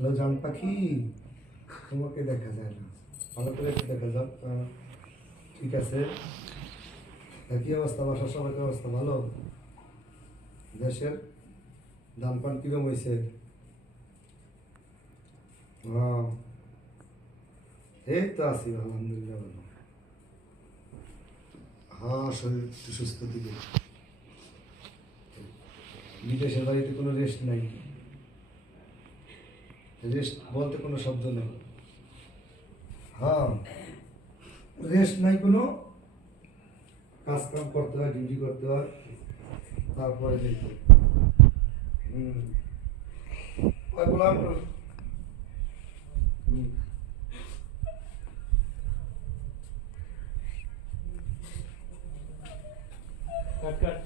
Hello জান পাখি, তোমাকে দেখা যায় না, ভালো করে একটু দেখা যাক। ঠিক আছে। কি অবস্থা, বাসার সবার কি অবস্থা? ভালো? দেশের ধান পান কিরম হয়েছে? হ্যাঁ, এই তো আছি আলহামদুলিল্লাহ ভালো। হ্যাঁ, শরীর একটু সুস্থ দিকে। বিদেশের বাড়িতে কোনো রেস্ট নাই, রেস্ট বলতে কোনো শব্দ নেই। হ্যাঁ, রেস্ট নাই কোনো, কাজ কাম করতে হয়, ডিউটি করতে হয়, তারপরে যেতে। হুম, ওই বললাম। হুম। কাট কাট